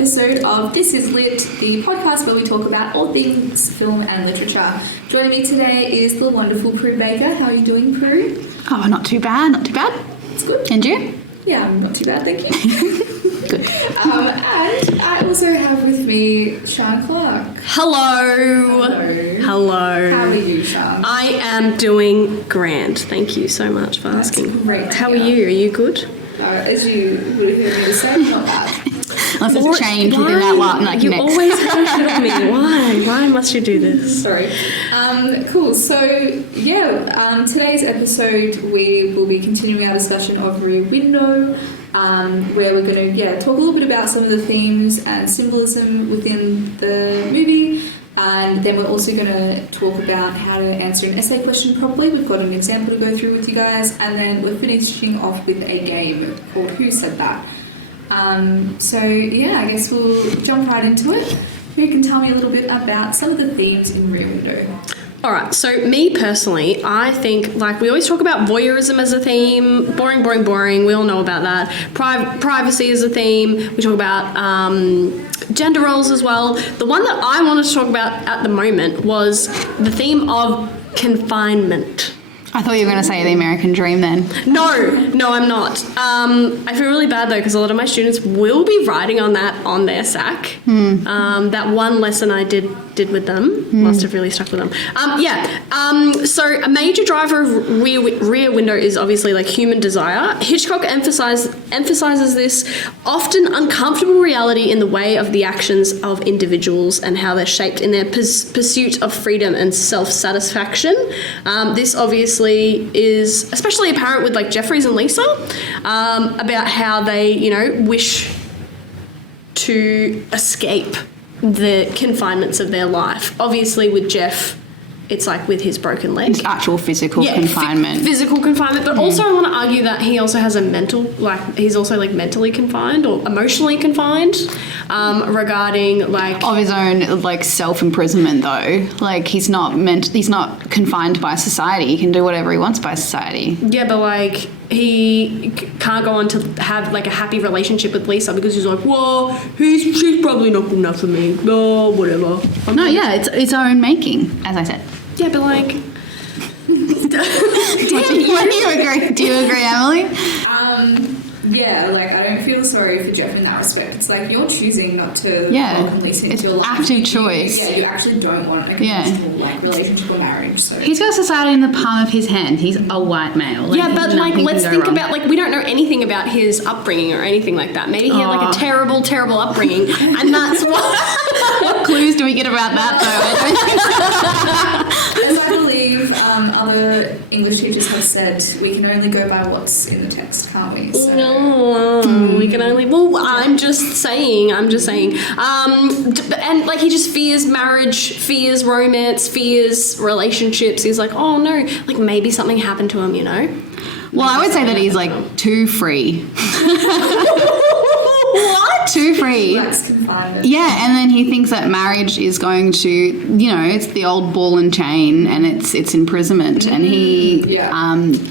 episode of This Is Lit, the podcast where we talk about all things film and literature. Joining me today is the wonderful Prue Baker. How are you doing, Prue? Oh, not too bad, not too bad. It's good. And you? Yeah, I'm not too bad, thank you. Good. And I also have with me Sian Clark. Hello. Hello. How are you, Sian? I am doing grand. Thank you so much for asking. Great. How are you? Are you good? As you would have heard me say, not bad. Unless there's a change within that one. Like you next. always push it on me. Why? Why must you do this? Sorry. Cool. So, today's episode we will be continuing our discussion of Rear Window, where we're going to talk a little bit about some of the themes and symbolism within the movie. And then we're also going to talk about how to answer an essay question properly. We've got an example to go through with you guys. And then we're finishing off with a game called Who Said That? I guess we'll jump right into it. You can tell me a little bit about some of the themes in Rear Window. All right, so me personally, I think, we always talk about voyeurism as a theme. Boring. We all know about that. Privacy is a theme. We talk about gender roles as well. The one that I wanted to talk about at the moment was the theme of confinement. I thought you were going to say the American dream then. No, I'm not. I feel really bad though because a lot of my students will be writing on that on their SAC. That one lesson I did with them must have really stuck with them. So a major driver of Rear Window is obviously human desire. Hitchcock emphasizes this often uncomfortable reality in the way of the actions of individuals and how they're shaped in their pursuit of freedom and self-satisfaction. This obviously is especially apparent with Jeffries and Lisa, about how they, wish to escape the confinements of their life. Obviously with Jeff, it's with his broken leg. It's actual physical confinement. Physical confinement, but also I want to argue that he also has a mental, he's also mentally confined or emotionally confined, regarding of his own self-imprisonment though. He's not confined by society. He can do whatever he wants by society. Yeah, but he can't go on to have a happy relationship with Lisa because he's well, she's probably not good enough for me. No, whatever. It's its own making, as I said. Yeah, but do you agree, Emily? I don't feel sorry for Jeff in that respect. It's you're choosing not to welcome Lisa into your life. Active choice. You actually don't want a conventional relationship or marriage. So he's got society in the palm of his hand. He's a white male. Let's think about we don't know anything about his upbringing or anything like that. Maybe he had a terrible, terrible upbringing, and that's what clues do we get about that though? As I believe other English teachers have said, we can only go by what's in the text, can't we? So. No, we can only. Well, I'm just saying. And he just fears marriage, fears romance, fears relationships. He's oh no, maybe something happened to him, Well, I would say that he's too free. What? Too free. That's confinement. Yeah, and then he thinks that marriage is going to, it's the old ball and chain and it's imprisonment, and he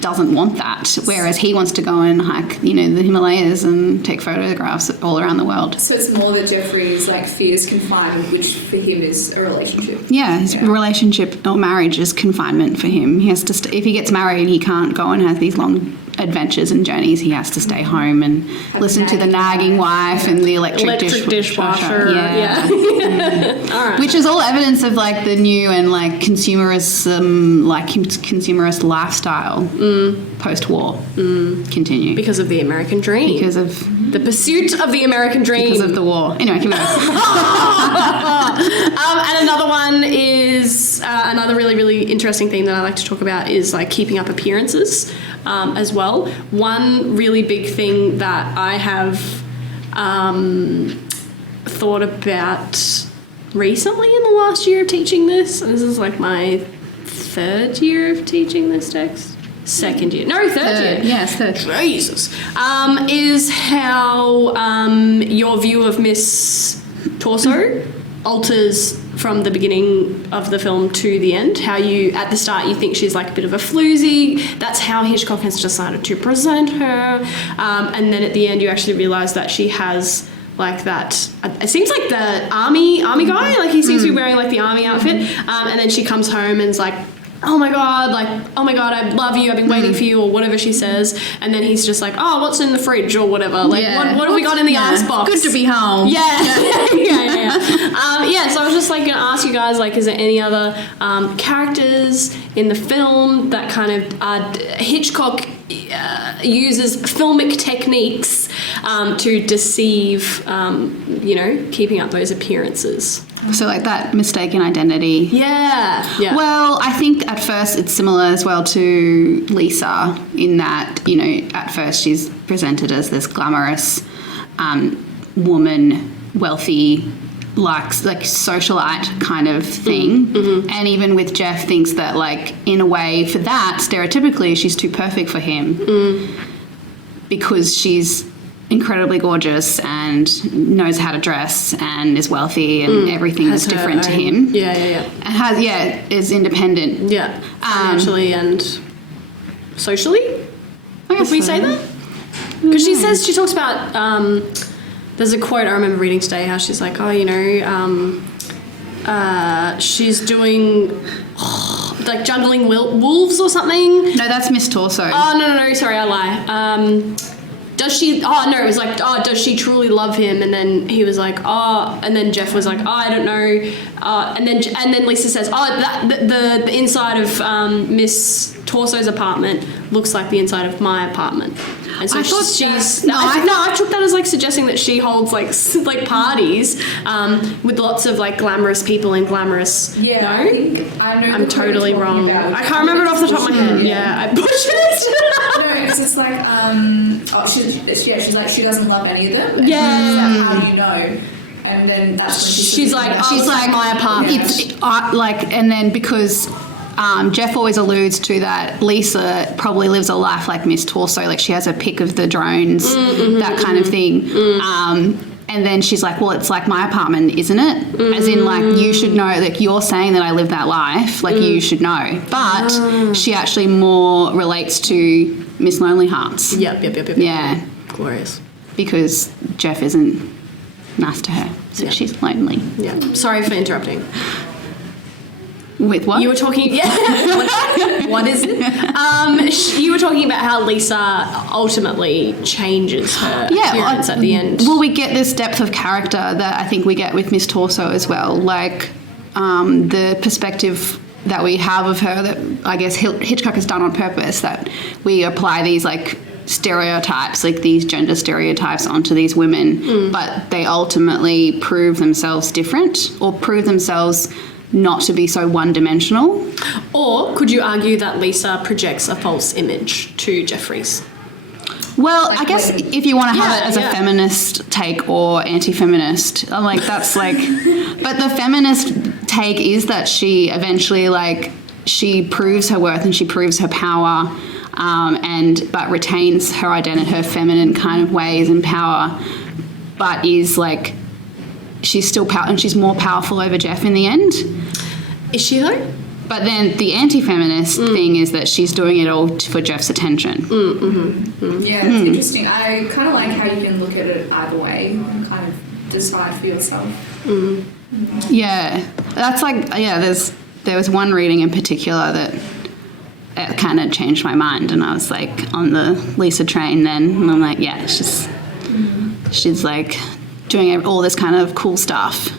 doesn't want that. Whereas he wants to go and hike, the Himalayas and take photographs all around the world. So it's more that Jeffrey's fears confinement, which for him is a relationship. Yeah, his relationship or marriage is confinement for him. He has to. If he gets married, he can't go and have these long adventures and journeys. He has to stay home and listen to the nagging wife and the electric dishwasher. Yeah. All right. Which is all evidence of the new and consumerism, consumerist lifestyle post-war. Continue. Because of the American dream. Because of the pursuit of the American dream. Because of the war. Anyway, keep going. And another one is another really, really interesting thing that I like to talk about is keeping up appearances as well. One really big thing that I have thought about recently in the last year of teaching this, and this is my third year of teaching this text. Second year. No, third year. Yes, third. Jesus. Is how your view of Miss Torso alters from the beginning of the film to the end. How you, at the start, you think she's a bit of a floozy. That's how Hitchcock has decided to present her. And then at the end, you actually realise that she has like that. It seems like the army guy. Like he seems to be wearing like the army outfit. And then she comes home and's like, oh my god, I love you, I've been waiting for you, or whatever she says. And then he's just like, oh, what's in the fridge or whatever? Like, what have we got in the icebox? Good to be home. Yeah. So I was just like going to ask you guys, like, is there any other characters in the film that kind of Hitchcock uses filmic techniques to deceive, keeping up those appearances? So like that mistaken identity. Yeah. Well, I think at first it's similar as well to Lisa in that, at first she's presented as this glamorous woman, wealthy, like socialite kind of thing. Mm-hmm. And even with Jeff thinks that like in a way for that, stereotypically, she's too perfect for him because she's incredibly gorgeous and knows how to dress and is wealthy and everything is different to him. And is independent. Yeah, financially and socially. Would we say that? Because she talks about. There's a quote I remember reading today how she's like, she's doing like juggling wolves or something. No, that's Miss Torso. Oh no, sorry, I lie. Does she? Oh no, it was like, does she truly love him? And then he was like, and then Jeff was like, I don't know. And then Lisa says, the inside of Miss Torso's apartment looks like the inside of my apartment. And so I took that as like suggesting that she holds like parties with lots of like glamorous people and glamorous. Yeah, no? I think I know. I'm totally wrong. I can't remember it off the top of my head. Yeah, I butchered. No, because it's like, she's like she doesn't love any of them. Yeah. Like, how do you know? And then that's when she's like my apartment. And then because Jeff always alludes to that Lisa probably lives a life like Miss Torso, like she has a pic of the drones, that kind of thing. And then she's like, well, it's like my apartment, isn't it? As in, like, you should know, like, you're saying that I live that life, like, you should know. But she actually more relates to Miss Lonely Hearts. Yep. Yeah. Glorious. Because Jeff isn't nice to her, so she's lonely. Yeah. Sorry for interrupting. With what? You were talking... Yeah. What is it? You were talking about how Lisa ultimately changes her appearance at the end. Well, we get this depth of character that I think we get with Miss Torso as well. Like, the perspective that we have of her that I guess Hitchcock has done on purpose, that we apply these, like, stereotypes, like these gender stereotypes onto these women, but they ultimately prove themselves different or prove themselves not to be so one-dimensional. Or could you argue that Lisa projects a false image to Jeffries? Well, like, I guess if you want to have it as a feminist take or anti-feminist, like that's like... But the feminist take is that she eventually, like, she proves her worth and she proves her power, but retains her identity, her feminine kind of ways and power, but is like... She's still and she's more powerful over Jeff in the end. Is she though? But then the anti-feminist thing is that she's doing it all for Jeff's attention. Yeah, it's interesting. I kind of like how you can look at it either way and kind of decide for yourself. Yeah, that's like there was one reading in particular that it kind of changed my mind, and I was like on the Lisa train then, and I'm like, yeah, she's like doing all this kind of cool stuff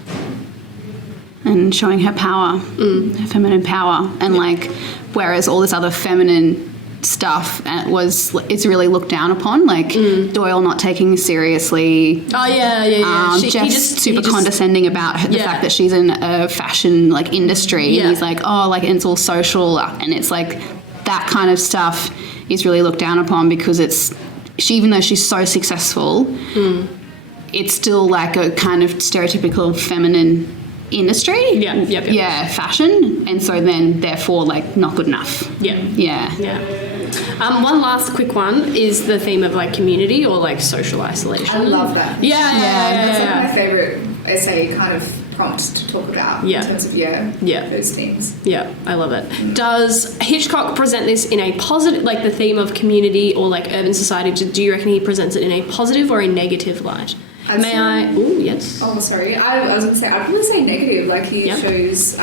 and showing her power, her feminine power, and like, whereas all this other feminine stuff it's really looked down upon, like Doyle not taking seriously. Oh yeah. Jeff's super condescending about the fact that she's in a fashion like industry, and he's like, oh, like it's all social, and it's like that kind of stuff is really looked down upon because even though she's so successful. It's still like a kind of stereotypical feminine industry. Yeah, fashion. And so then, therefore, like, not good enough. Yeah. One last quick one is the theme of, like, community or, like, social isolation. I love that. Yeah. That's like my favourite essay kind of prompt to talk about in terms of, those themes. Yeah, I love it. Does Hitchcock present this in a positive, like the theme of community or, like, urban society, do you reckon he presents it in a positive or a negative light? May I? Oh, yes. Oh, sorry. I was going to say, I'd probably say negative. Like, he Yep. shows,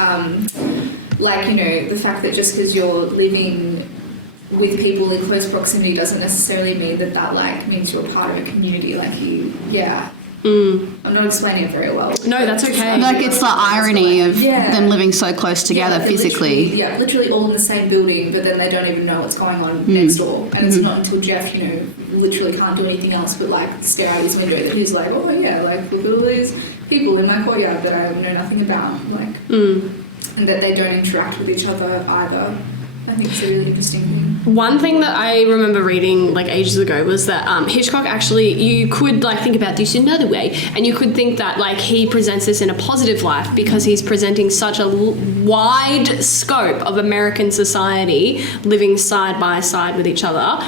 like, you know, the fact that just because you're living with people in close proximity doesn't necessarily mean that, like, means you're part of a community. Like, I'm not explaining it very well. No, that's okay. Like, it's the irony of them living so close together physically. Literally all in the same building, but then they don't even know what's going on next door. And it's not until Jeff, you know, literally can't do anything else but, like, stare out his window that he's like, oh, yeah, like, look at all these people in my courtyard that I know nothing about. Like, and that they don't interact with each other either. I think it's a really interesting thing. One thing that I remember reading like ages ago was that Hitchcock actually, you could like think about this another way, and you could think that like he presents this in a positive light because he's presenting such a wide scope of American society living side by side with each other.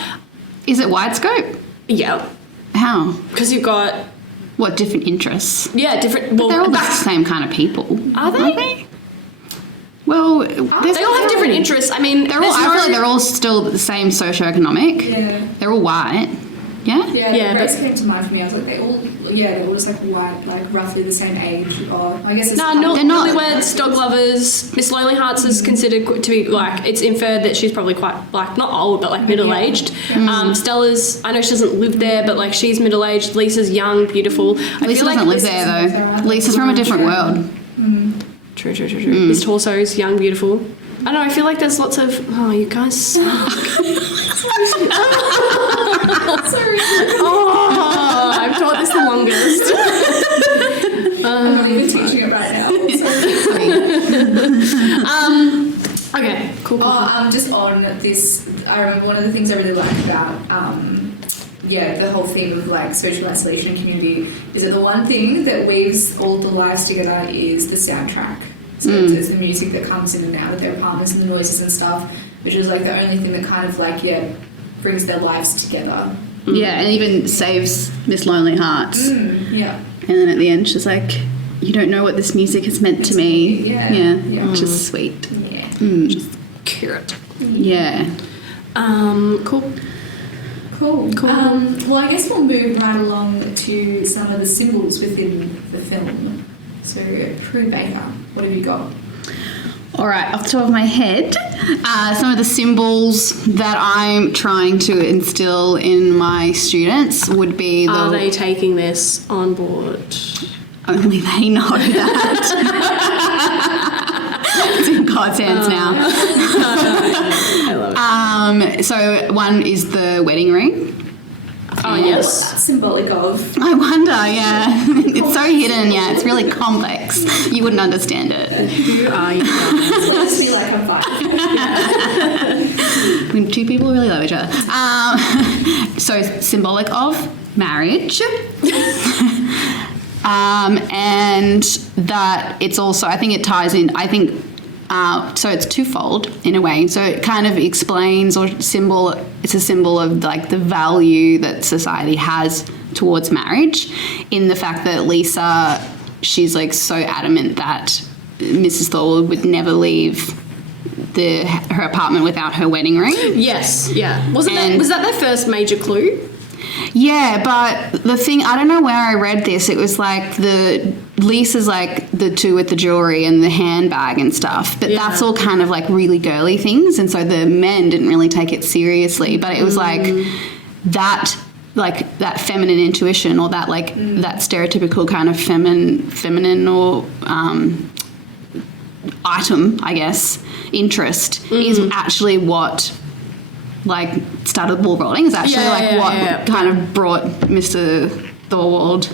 Is it wide scope? Yeah. How? Because you've got... What, different interests? Yeah, different... Well, they're all the same kind of people. Are they? Aren't they? Well, they all have different interests. I mean, I feel like they're all still the same socioeconomic. Yeah. They're all white. Yeah? Yeah, Grace came to mind for me. I was like, they're all just like white, like roughly the same age. Or I guess it's they're not. Newlyweds, dog lovers. Miss Lonely Hearts is considered to be like, it's inferred that she's probably quite like not old, but like middle aged. Stella's, I know she doesn't live there, but like she's middle aged. Lisa's young, beautiful. Lisa doesn't live there though. Lisa's from a different world. True. Miss Torso's young, beautiful. I don't know, I feel like there's lots of... Oh, you guys suck. Sorry. Oh, I've taught this the longest. I'm not even teaching it right now. Okay, cool. Just on this, I remember one of the things I really like about the whole theme of like social isolation and community is that the one thing that weaves all the lives together is the soundtrack. So it's the music that comes in and out of their apartments and the noises and stuff, which is like the only thing that kind of like brings their lives together. Yeah, and even saves Miss Lonely Hearts. Yeah. And then at the end she's like, you don't know what this music has meant to me. Yeah. Which is sweet. Yeah. Just cute. Yeah. Cool. Well, I guess we'll move right along to some of the symbols within the film. So, Prue Baker, what have you got? All right, off the top of my head, some of the symbols that I'm trying to instill in my students would be the... Are they taking this on board? Only they know that. It's in God's hands now. I love it. So one is the wedding ring. Oh, yes. What's that symbolic of? I wonder, yeah. It's so hidden, yeah. It's really complex. You wouldn't understand it. Who are you? It makes me like I'm fine. When two people really love each other. So symbolic of marriage. And that it's also, I think it ties in, so it's twofold in a way. So it kind of explains it's a symbol of like the value that society has towards marriage, in the fact that Lisa, she's like so adamant that Mrs. Thorwald would never leave her apartment without her wedding ring. Yes, yeah. Was that their first major clue? Yeah, but the thing, I don't know where I read this. It was like Lisa's like the two with the jewelry and the handbag and stuff, but that's all kind of like really girly things, and so the men didn't really take it seriously. But it was like that feminine intuition, or that that stereotypical kind of feminine or item, I guess, interest is actually what like started the ball rolling. Is actually what kind of brought Mr. Thorwald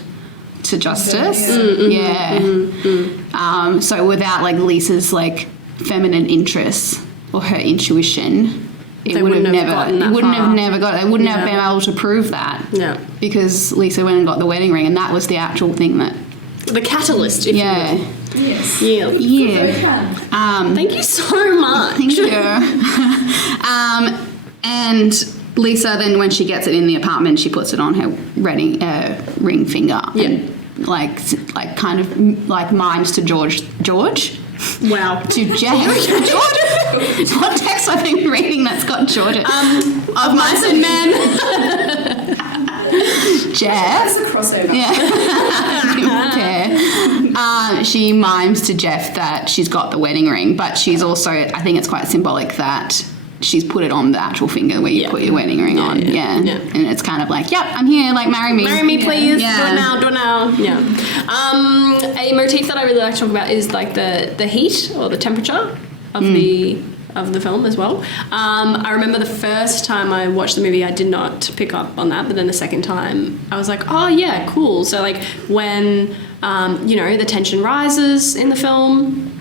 to justice. So without like Lisa's like feminine interests or her intuition, they wouldn't have been able to prove that. Yeah. Because Lisa went and got the wedding ring, and that was the actual thing that the catalyst, if you will. Yes. Yeah. Thank you so much. Thank you. And Lisa, then when she gets it in the apartment, she puts it on her ring finger. Yeah. And like kind of like mimes to George. Wow. To George. What text I've been reading that's got George? Of Mice and Men. Jeff. That's a crossover. Yeah. She mimes to Jeff that she's got the wedding ring, but she's also, I think it's quite symbolic that she's put it on the actual finger where you put your wedding ring on. Yeah. And it's kind of like, yep, I'm here, like, marry me. Marry me, please. Yeah. Do it now. Yeah. A motif that I really like to talk about is like the heat or the temperature of the film as well. I remember the first time I watched the movie, I did not pick up on that, but then the second time, I was like, oh yeah, cool. So like when the tension rises in the film.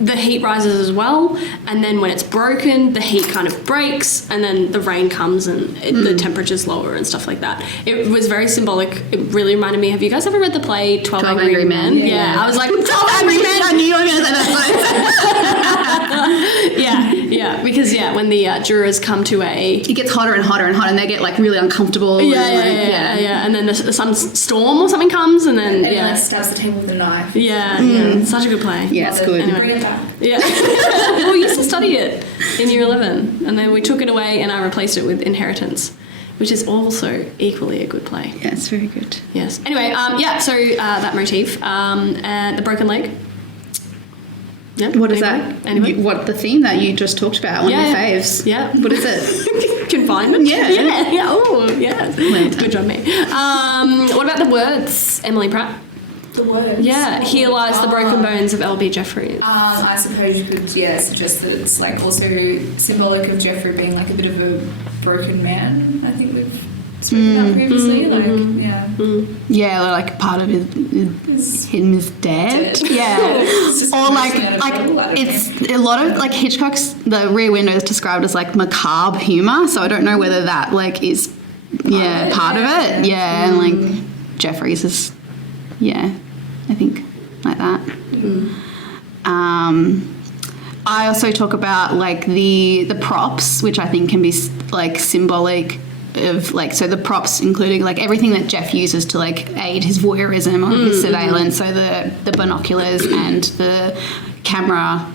The heat rises as well, and then when it's broken, the heat kind of breaks, and then the rain comes and the temperature's lower and stuff like that. It was very symbolic. It really reminded me. Have you guys ever read the play 12 Angry Men? Yeah. I was like, 12 Angry Men! I knew you were going to say that. Yeah, because when the jurors come to it gets hotter and hotter and hotter, and they get like really uncomfortable. Yeah, and then some storm or something comes, and then everyone stabs the table with a knife. Yeah, such a good play. Yeah, it's good. Anyway. Yeah. Well, we used to study it in year 11, and then we took it away and I replaced it with Inheritance, which is also equally a good play. Yeah, it's very good. Yes. Anyway, so that motif, and the broken leg. Yeah. What is that? Anyway. What the theme that you just talked about? One of your faves. Yeah. What is it? Confinement. Yeah. Oh, yeah. Good job, mate. What about the words, Emily Pratt? The words. Yeah, here lies the broken bones of L.B. Jeffries. I suppose you could, suggest that it's like also symbolic of Jeffrey being like a bit of a broken man. I think we've spoken about previously. Yeah, like part of him is dead. Yeah, or like it's a lot of like Hitchcock's The Rear Window is described as like macabre humor. So I don't know whether that like is part of it. Yeah, and like Jeffries is. Yeah, I think like that. I also talk about like the props, which I think can be like symbolic of like, so the props including like everything that Jeff uses to like aid his voyeurism or his surveillance. So the binoculars and the camera,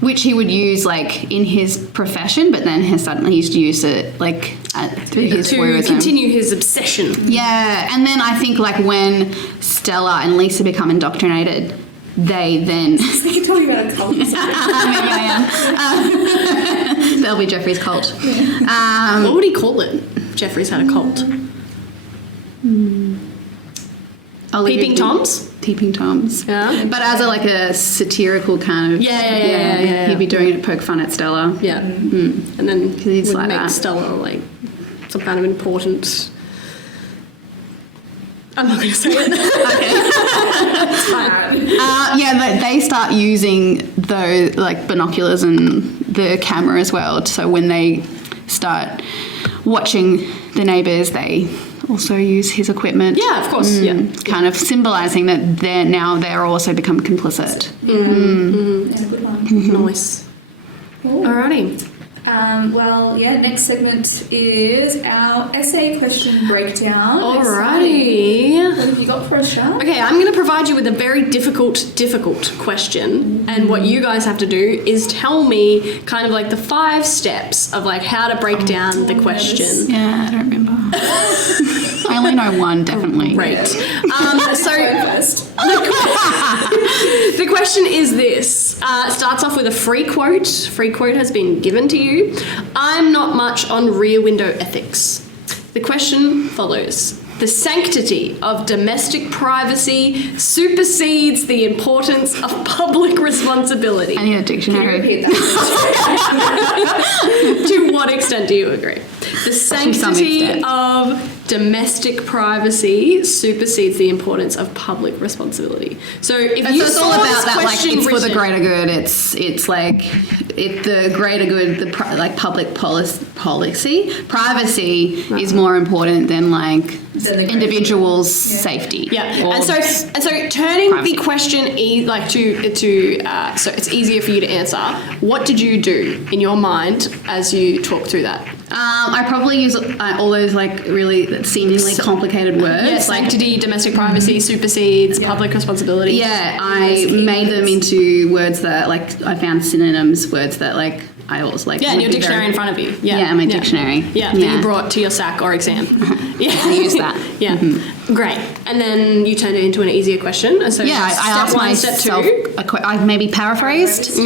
which he would use like in his profession, but then he's used it like through his voyeurism. Continue his obsession. Yeah, and then I think like when Stella and Lisa become indoctrinated, they then. So you can tell you about a cult. Maybe I am. That'll be Jeffrey's cult. What would he call it? Jeffrey's had a cult. Peeping Toms? Peeping Toms. Yeah. But as a satirical kind of... Yeah. He'd be doing it to poke fun at Stella. Yeah. And then he'd would like make that. Stella like some kind of important... I'm not going to say it. Okay. It's fine. They start using those like binoculars and the camera as well. So when they start watching the neighbours, they also use his equipment. Yeah, of course. Kind of symbolising that they're also become complicit. Yeah, good one. Nice. Alrighty. Next segment is our essay question breakdown. Alrighty. What have you got for us, Sean? Okay, I'm going to provide you with a very difficult question, and what you guys have to do is tell me kind of like the 5 steps of like how to break down the question. Yeah, I don't remember. I only know one, definitely. Great. The question is this. It starts off with a free quote. Free quote has been given to you. I'm not much on Rear Window ethics. The question follows. The sanctity of domestic privacy supersedes the importance of public responsibility. I need a dictionary. Repeat that. To what extent do you agree? The sanctity of domestic privacy supersedes the importance of public responsibility. So if you it's all saw about this that, like question it's for the written- greater good. It's like the greater good, public policy. Privacy is more important than like individuals' safety. Yeah, and so turning privacy. the question so it's easier for you to answer. What did you do in your mind as you talk through that? I probably use all those like really seemingly complicated words. Yeah, sanctity, domestic privacy supersedes public responsibility. Yeah, I made them into words that like I found synonyms, words that like I always like. Yeah, and would your be dictionary very- in front of you. Yeah, my dictionary. Yeah, that you brought to your SAC or exam. Yeah, I use that. Yeah, great. And then you turned it into an easier question. And so Yeah, I step asked one, step myself. two. I maybe paraphrased.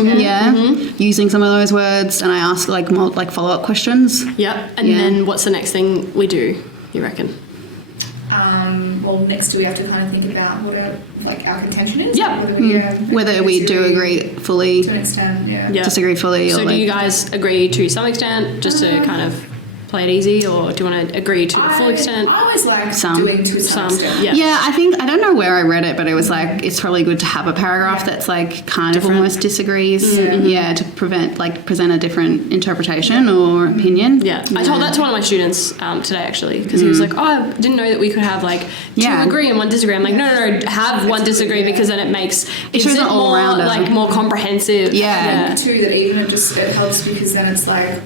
Using some of those words, and I asked like follow-up questions. Yep. And Yeah. then what's the next thing we do? You reckon? Well, next do we have to kind of think about what our contention is? Yeah. Whether we do agree fully, to an extent, yeah. Yeah. disagree fully, So or do you guys agree to some extent, just to kind of play it easy, or do you want to agree to the full extent? I always like Some. doing to some extent. Yeah. Yeah, I think I don't know where I read it, but it was like it's probably good to have a paragraph that's like kind Different. of almost disagrees. Mm-hmm. Yeah, to present a different interpretation or opinion. Yeah, I told that to one of my students today actually, because he was like, "Oh, I didn't know that we could have like two Yeah. agree and one disagree." I'm like, "No, have one disagree because then it makes It shows it an more all-rounder. like more comprehensive." Yeah. Too, that even it helps because then it's like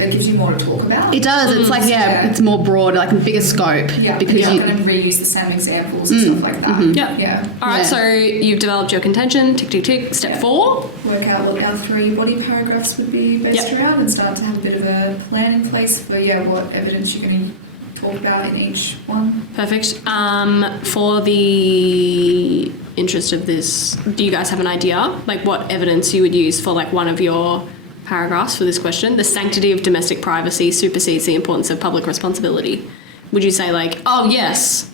it gives you more to talk about. It does. It's like Yeah. it's more broad, like a bigger scope. Yeah, because you're you. not going to reuse the same examples and stuff like that. Yeah. Yeah. All right, Yeah. so you've developed your contention. Tick, tick, tick. Step 4. Work out what our 3 body paragraphs would be based Yep. around and start to have a bit of a plan in place for what evidence you're going to talk about in each one. Perfect. For the interest of this, do you guys have an idea, like what evidence you would use for like one of your paragraphs for this question? The sanctity of domestic privacy supersedes the importance of public responsibility. Would you say like, oh yes,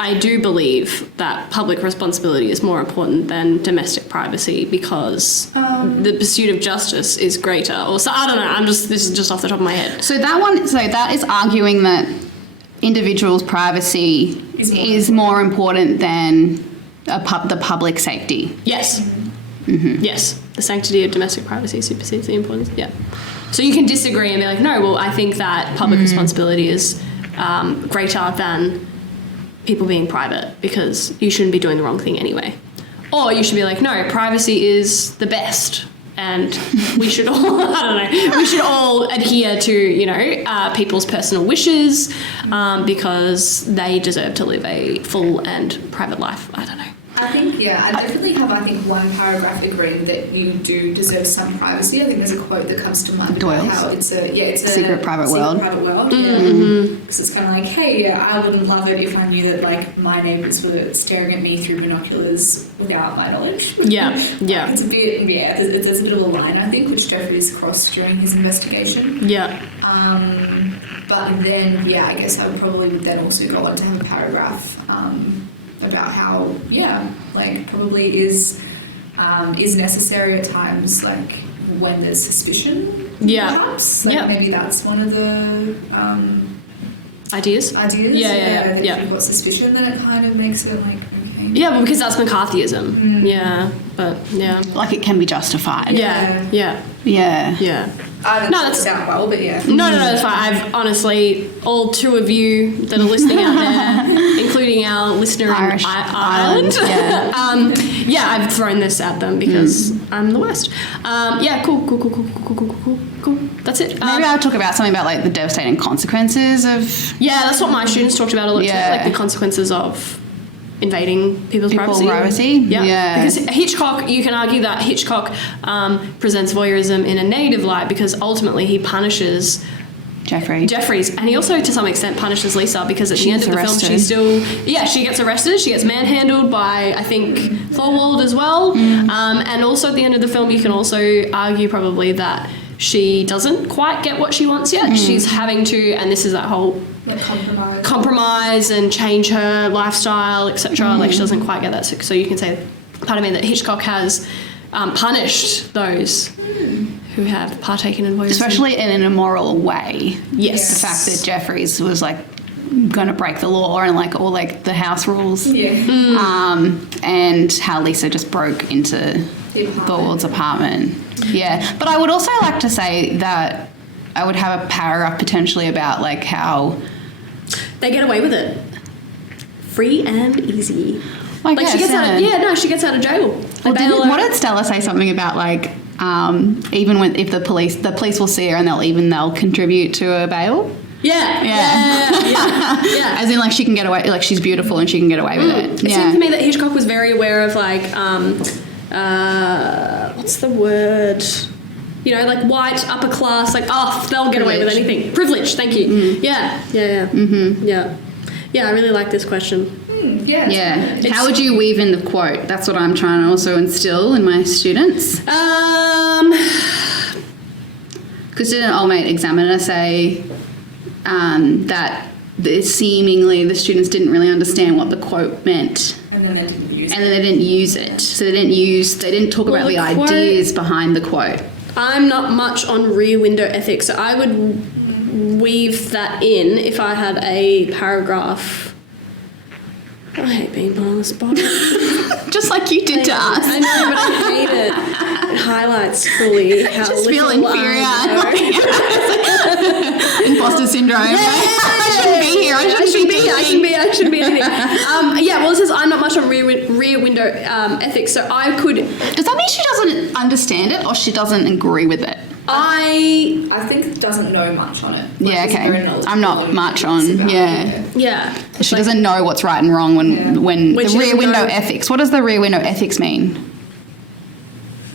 I do believe that public responsibility is more important than domestic privacy because the pursuit of justice is greater, or so I don't know. This is just off the top of my head. So that is arguing that individuals' privacy is more important than the public safety. Yes. Yes. The sanctity of domestic privacy supersedes the importance. Yeah. So you can disagree and be like, no, well, I think that public responsibility is greater than people being private because you shouldn't be doing the wrong thing anyway. Or you should be like, no, privacy is the best. And we should all, I don't know, we should all adhere to, people's personal wishes because they deserve to live a full and private life. I don't know. I think, I definitely have, one paragraph agreeing that you do deserve some privacy. I think there's a quote that comes to mind about Doyle's. how it's a Secret private world. Because it's kind of like, hey, I wouldn't love it if I knew that, my neighbours were staring at me through binoculars without my knowledge. Yeah. It's a bit, there's a bit of a line, I think, which Jeffrey's crossed during his investigation. Yeah. But then, I guess I would probably then also go on to have a paragraph about how, probably is necessary at times, when there's suspicion. Yeah. Perhaps. Yeah. Maybe that's one of the ideas. That Yeah. if you've got suspicion, then it kind of makes it okay. Yeah, well, because that's McCarthyism. Yeah, but yeah. Like it can be justified. Yeah. I haven't No, that's out well, but yeah. No, that's fine. I've honestly, all 2 of you that are listening out there, including our listener Irish in Ireland, I've thrown this at them because I'm the worst. Cool. That's it. Maybe I'll talk about something about the devastating consequences of that's what my students talked about a lot too, like the consequences of invading people's privacy. Yeah. Because Hitchcock, you can argue that Hitchcock presents voyeurism in a negative light because ultimately he punishes Jeffries, and he also to some extent punishes Lisa because at the end of the film she gets arrested, she gets manhandled by I think Thorwald as well, and also at the end of the film you can also argue probably that she doesn't quite get what she wants yet. She's having to, and this is that whole compromise and change her lifestyle, etc. She doesn't quite get that. So you can say, pardon me, that Hitchcock has punished those who have partaken in voyeurism. Especially in an immoral way. Yes. The fact that Jeffries was going to break the law and all the house rules. And how Lisa just broke into Thorwald's apartment. Yeah. But I would also like to say that I would have a paragraph potentially about how they get away with it. Free and easy. She gets she gets out of jail. What did Stella say something about even if the police will see her and they'll contribute to a bail? Yeah. As in she can get away, she's beautiful and she can get away with it. It seemed to me that Hitchcock was very aware of what's the word? you know, like white, upper class, like, oh, they'll get away with anything. Privilege, thank you. Yeah. Mm-hmm. Yeah. Yeah, I really like this question. Yeah. How would you weave in the quote? That's what I'm trying to also instill in my students. Because didn't old mate examiner say that seemingly the students didn't really understand what the quote meant, and then they didn't use it. So they didn't talk about the ideas behind the quote. I'm not much on Rear Window ethics, so I would weave that in if I had a paragraph. I hate being put on the spot. Just like you did to us. I know, but I hate it. It highlights fully how just feel inferior. Imposter syndrome. Yeah. I shouldn't be here. I shouldn't be anything. Well, it says I'm not much on rear window ethics, so I could. Does that mean she doesn't understand it or she doesn't agree with it? I think doesn't know much on it. Yeah, okay. I'm not much on. Yeah. She doesn't know what's right and wrong when the rear window ethics. What does the rear window ethics mean?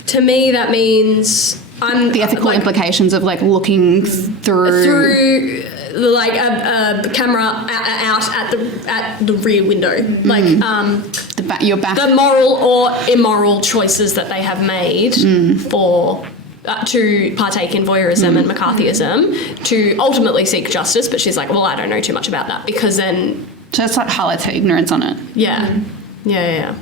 To me, that means the ethical implications of like looking through like a camera out at the rear window, like your back, the moral or immoral choices that they have made for. To partake in voyeurism and McCarthyism, to ultimately seek justice, but she's like, well, I don't know too much about that, because then... So it's like highlights her ignorance on it. Yeah. Yeah.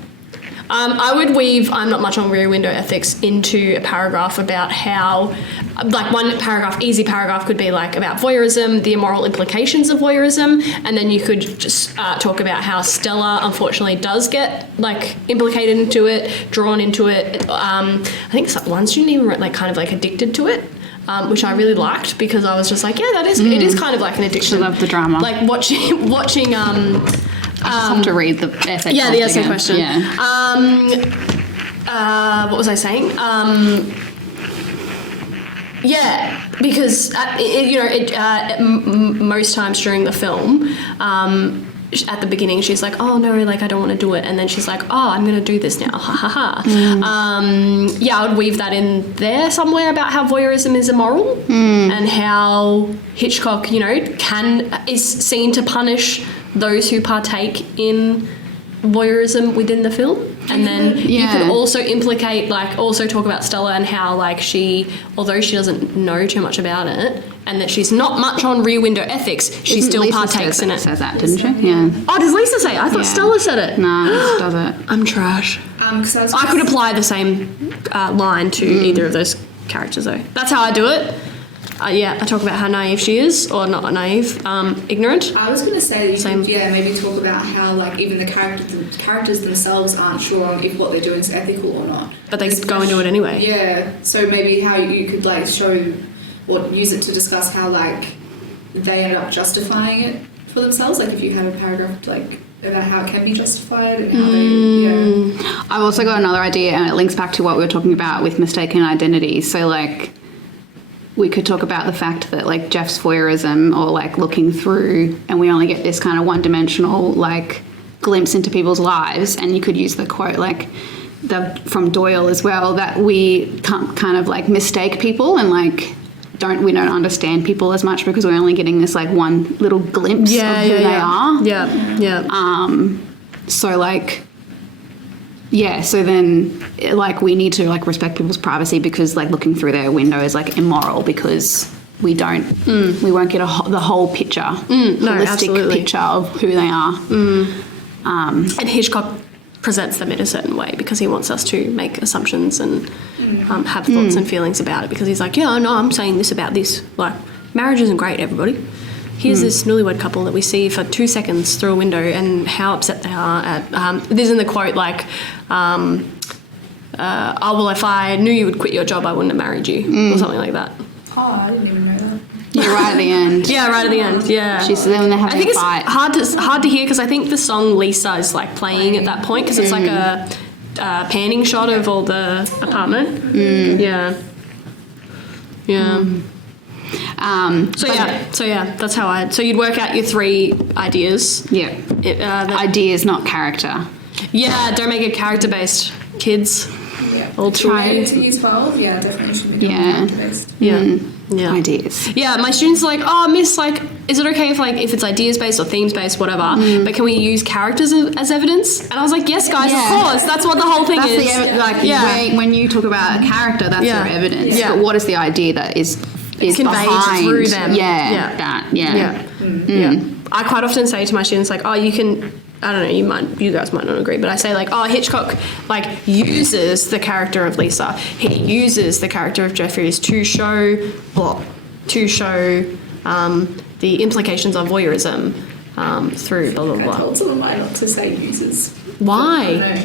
I would weave I'm not much on rear window ethics into a paragraph about how, like one paragraph, easy paragraph could be like about voyeurism, the immoral implications of voyeurism, and then you could just talk about how Stella unfortunately does get like implicated into it, drawn into it. I think one student even wrote like kind of like addicted to it. Which I really liked, because I was just like, yeah, that is it is kind of like an addiction. I love the drama. Like watching I just have to read the essay. Yeah, the essay again. question. Yeah. What was I saying? Yeah, because most times during the film, at the beginning she's like, oh no, like I don't want to do it, and then she's like, oh, I'm going to do this now, ha ha ha. I would weave that in there somewhere about how voyeurism is immoral and how Hitchcock, is seen to punish those who partake in voyeurism within the film. And then you could also implicate, like, also talk about Stella and how, like, she, although she doesn't know too much about it, and that she's not much on Rear Window ethics, she still partakes in it. Says that, didn't she? Yeah. Oh, does Lisa say it? I thought Stella said it. No, Lisa does it. I'm trash. I could apply the same line to either of those characters, though. That's how I do it. I talk about how naive she is, or not naive, ignorant. I was going to say that you could, maybe talk about how, like, even the characters themselves aren't sure if what they're doing is ethical or not. But they could go into it anyway. Yeah, so maybe how you could, like, show or use it to discuss how, like, they end up justifying it for themselves. Like, if you have a paragraph, like, about how it can be justified and how they, I've also got another idea, and it links back to what we were talking about with mistaken identity. So, like, we could talk about the fact that, like, Jeff's voyeurism, or, like, looking through, and we only get this kind of one-dimensional, like, glimpse into people's lives. And you could use the quote, like, from Doyle as well, that we can't kind of, like, mistake people, and, like, we don't understand people as much because we're only getting this, like, one little glimpse of who they are. So, like... Yeah, so then, like, we need to, like, respect people's privacy, because, like, looking through their window is, like, immoral, because we won't get the whole picture, holistic picture of who they are. And Hitchcock presents them in a certain way because he wants us to make assumptions and have thoughts and feelings about it, because he's like, yeah, no, I'm saying this about this. Like, marriage isn't great, everybody. Here's this newlywed couple that we see for 2 seconds through a window, and how upset they are at... there's in the quote, like, well, if I knew you would quit your job, I wouldn't have married you, or something like that. Oh, I didn't even know that. Yeah, right at the end. Yeah, right at the end, yeah. She's then they're having a fight. I think it's hard to hear, because I think the song Lisa is, like, playing at that point, because it's like a panning shot of all the apartment. Yeah. So that's how so you'd work out your 3 ideas. Yeah. Ideas, not character. Yeah, don't make it character based, kids. Yeah. All Try try. to year 12, yeah, definitely should be doing Yeah. character-based. Yeah. Yeah. Ideas. Yeah, my students are like, oh, miss, like, is it okay if it's ideas based or themes based, whatever? But can we use characters as evidence? And I was like, yes, guys, Yeah. of course. That's what the whole thing That's is. when you talk about a character, that's Yeah. your evidence. Yeah. But what is the idea that is conveyed behind through them. Yeah, Yeah. that. Yeah. Yeah. Yeah. I quite often say to my students, like, oh, you can, I don't know, you guys might not agree, but I say, like, oh, Hitchcock, like, uses the character of Lisa. He uses the character of Jeffries to show the implications of voyeurism through blah, blah, I blah. told some of mine not to say users. I Why? don't know.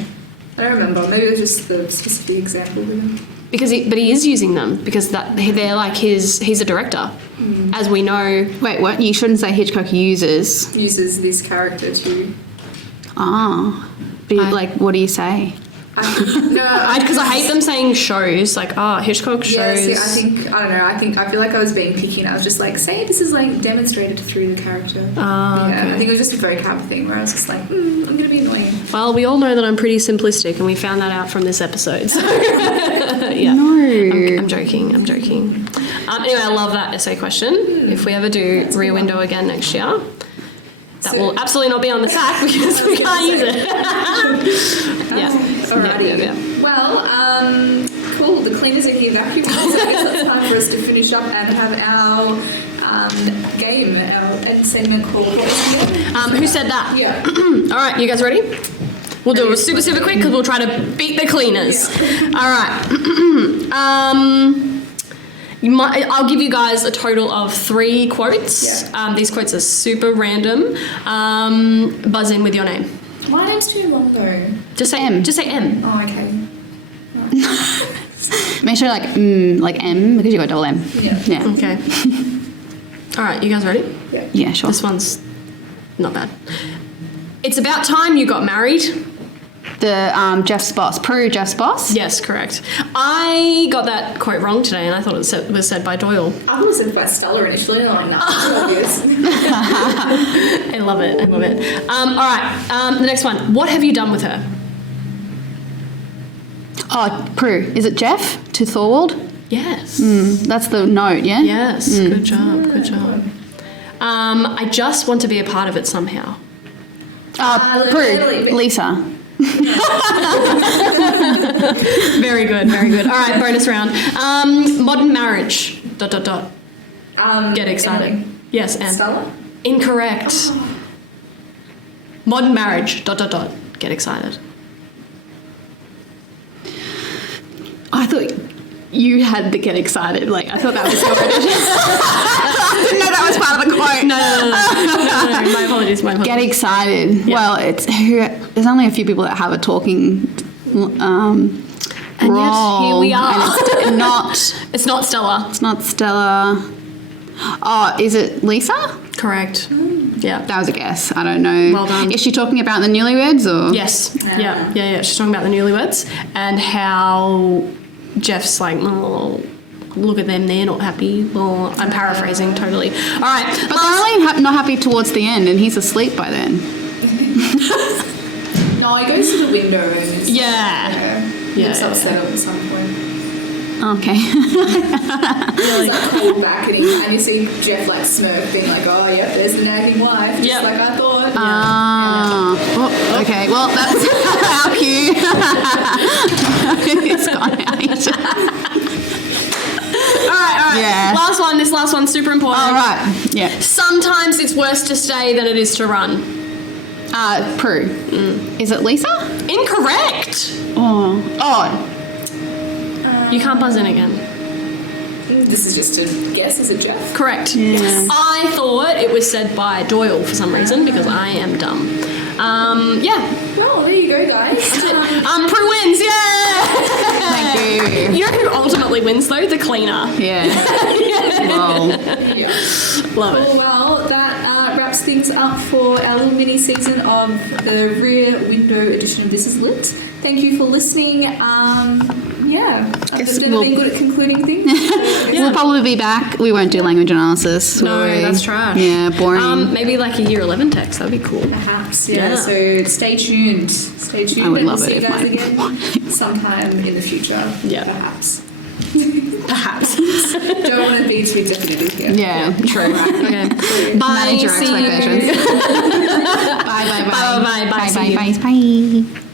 I don't remember. Maybe it was just the specific example with him. But he is using them because they're like he's a director, as we know. Wait, what? You shouldn't say Hitchcock uses. Uses this character to... But like, what do you say? Because I hate them saying shows, like, oh, Hitchcock shows. Yeah, see, I feel like I was being picky and I was just like, say this is like demonstrated through the character. Okay. I think it was just a vocab thing where I was just like, I'm going to be annoying. Well, we all know that I'm pretty simplistic, and we found that out from this episode. So, yeah. No. I'm joking. Anyway, I love that essay question. If we ever do Rear Window again next year, that will absolutely not be on the sack because we can't use it. Yeah. Alrighty. Yeah. Well, cool. The cleaners are here vacuuming, so I guess it's time for us to finish up and have our game, our segment called What Was Here? Who said that? Yeah. All right, you guys ready? We'll do it super quick because we'll try to beat the cleaners. Yeah. All right. I'll give you guys a total of 3 quotes. Yeah. These quotes are super random. Buzz in with your name. My name's too long though. Just say M. Just say M. Oh, okay. Make sure like M because you got double M. Yeah. Yeah. Okay. All right, you guys ready? Yeah. Yeah, sure. This one's not bad. It's about time you got married. The Jeff's boss, Jeff's boss. Yes, correct. I got that quote wrong today, and I thought it was said by Doyle. I thought it was said by Stella initially, and I'm like, nah, it's obvious. I love it. All right, the next one. What have you done with her? Oh, Prue. Is it Jeff to Thorwald? Yes. That's the note, yeah? Yes. Good job. I just want to be a part of it somehow. Prue. Lisa. Very good. All right, bonus round. Modern marriage. ... Get excited. Emily. Yes, and Stella? incorrect. Modern marriage. ... Get excited. I thought you had the get excited. Like, I thought that was already. No, that was part of the quote. No. My apologies. Get excited. Yeah. Well, there's only a few people that have a talking And yet role, here we are. and It's not Stella. it's not Stella. Oh, is it Lisa? Correct. Yeah. That was a guess. I don't know. Well done. Is she talking about the newlyweds or? Yes. Yeah. She's talking about the newlyweds and how Jeff's like, oh, look at them, they're not happy. Well, I'm paraphrasing totally. All right. But they're only not happy towards the end, and he's asleep by then. No, he goes to the window and is looks upset at some point. Okay. He's like called back and you see Jeff like smirk being like, oh yeah, there's the nagging wife. Just Yep. like I thought. Oh, okay. Well, that's our cue. It's gone out. All right. Yeah. This last one's super important. All right. Yeah. Sometimes it's worse to stay than it is to run. Prue. Is it Lisa? Incorrect. Oh. You can't buzz in again. This is just a guess. Is it Jeff? Correct. Yeah. I thought it was said by Doyle for some reason because I am dumb. Yeah. Well, there you go, guys. Prue wins. Yeah. Thank you. You know who ultimately wins though? The cleaner. Yeah. Well. Yeah. Love it. Well, that wraps things up for our little mini season of the Rear Window edition of This Is Lit. Thank you for listening. yeah, I've Guess never been good at concluding things. We'll probably be back. We won't do language analysis. No, will we? that's trash. Yeah, boring. Maybe like a year 11 text. That'd be cool. Perhaps, yeah. Yeah. So stay tuned. Stay tuned. I would and love we'll it see if you guys again sometime in the future. Yeah. Perhaps. Perhaps. Don't want to be too definitive here. Yeah, true. Okay. Bye. Manage your See you. expectations. Bye, bye, bye. Bye, bye, bye. Bye, See bye, you. bye, bye.